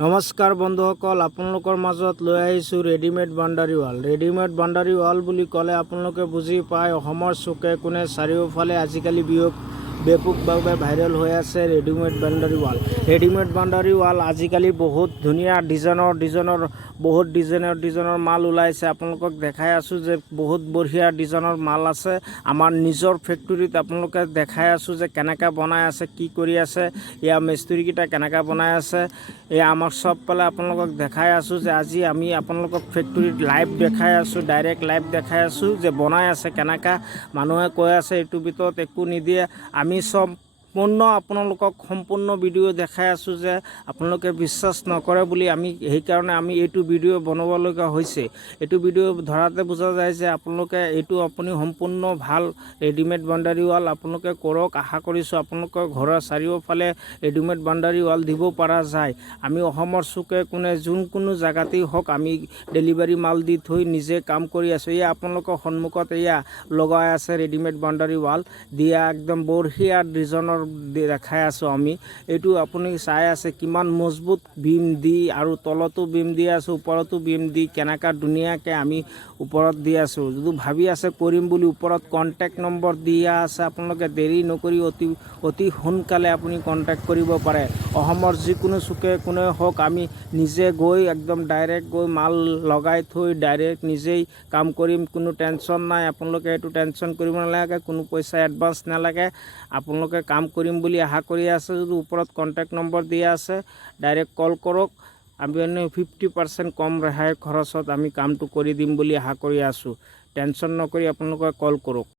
নমস্কাৰ বন্ধুসকল, আপোনালোকৰ মাজত লৈ আহিছোঁ readymade boundary wall. Readymade boundary wall বুলি ক'লে আপোনালোকে বুজি পায়, অসমৰ চুকে কোণে চাৰিওফালে আজিকালি ব্যাপকভাৱে ভাইৰেল হৈ আছে readymade boundary wall. Readymade boundary wall আজিকালি বহুত ধুনীয়া ডিজাইনৰ মাল ওলাইছে। আপোনালোকক দেখাই আছোঁ যে বহুত বঢ়িয়া ডিজাইনৰ মাল আছে। আমাৰ নিজৰ ফেক্টৰীত আপোনালোকে দেখাই আছোঁ যে কেনেকৈ বনাই আছে, কি কৰি আছে, এয়া মিস্ত্ৰীকেইটা কেনেকৈ বনাই আছে। এয়া আমাৰ চব পালে আপোনালোকক দেখাই আছোঁ যে আজি আমি আপোনালোকক ফেক্টৰীত লাইভ দেখাই আছোঁ, ডাইৰেক্ট লাইভ দেখাই আছোঁ যে বনাই আছে কেনেকৈ। মানুহে কৈ আছে এইটোৰ ভিতৰত একো নিদিয়ে, আমি সম্পূৰ্ণ আপোনালোকক সম্পূৰ্ণ ভিডিঅ' দেখাই আছোঁ যে আপোনালোকে বিশ্বাস নকৰে বুলি সেইকাৰণে আমি এইটো ভিডিঅ' বনাবলগীয়া হৈছে। এইটো ভিডিঅ' ধৰাতে বুজা যায় যে আপুনি সম্পূৰ্ণ ভাল ৰেডিমেড বাউণ্ডাৰী ৱাল আপোনালোকে কৰক। আশা কৰিছোঁ আপোনালোকৰ ঘৰৰ চাৰিওফালে ৰেডিমেড বাউণ্ডাৰী ৱাল দিব পৰা যায়। আমি অসমৰ চুকে কোণে কোনো জেগাতেই হওক আমি ডেলিভাৰী মাল দি থৈ নিজে কাম কৰি আছোঁ। এয়া আপোনালোকৰ সন্মুখত এয়া লগাই আছে ৰেডিমেড বাউণ্ডাৰী ৱাল দিয়া, একদম বঢ়িয়া ডিজাইনৰ দেখাই আছোঁ আমি। এইটো আপুনি চাই আছে কিমান মজবুত বিম দি, আৰু তলতো বিম দি আছোঁ, ওপৰতো বিম দি কেনেকৈ ধুনীয়াকৈ আমি ওপৰত দি আছোঁ। যদি ভাবি আছে কৰিম বুলি, ওপৰত কণ্টেক্ট নম্বৰ দিয়া আছে, আপোনালোকে দেৰি নকৰি অতি সোনকালে আপুনি কণ্টেক্ট কৰিব পাৰে। অসমৰ যিকোনো চুকে কোনে হওক আমি নিজে গৈ একদম ডাইৰেক্ট গৈ মাল লগাই থৈ ডাইৰেক্ট নিজেই কাম কৰিম, কোনো টেনশ্যন নাই। আপোনালোকে এইটো টেনশ্যন কৰিব নালাগে, কোনো পইচা এডভান্স নালাগে, আপোনালোকে কাম কৰিম বুলি আশা কৰি আছে। যদি ওপৰত কণ্টেক্ট নম্বৰ দিয়া আছে ডাইৰেক্ট কল কৰক। আমি 50% কম ৰেহাই খৰচত আমি কামটো কৰি দিম বুলি আশা কৰি আছোঁ। টেনশ্যন নকৰি আপোনালোকে কল কৰক।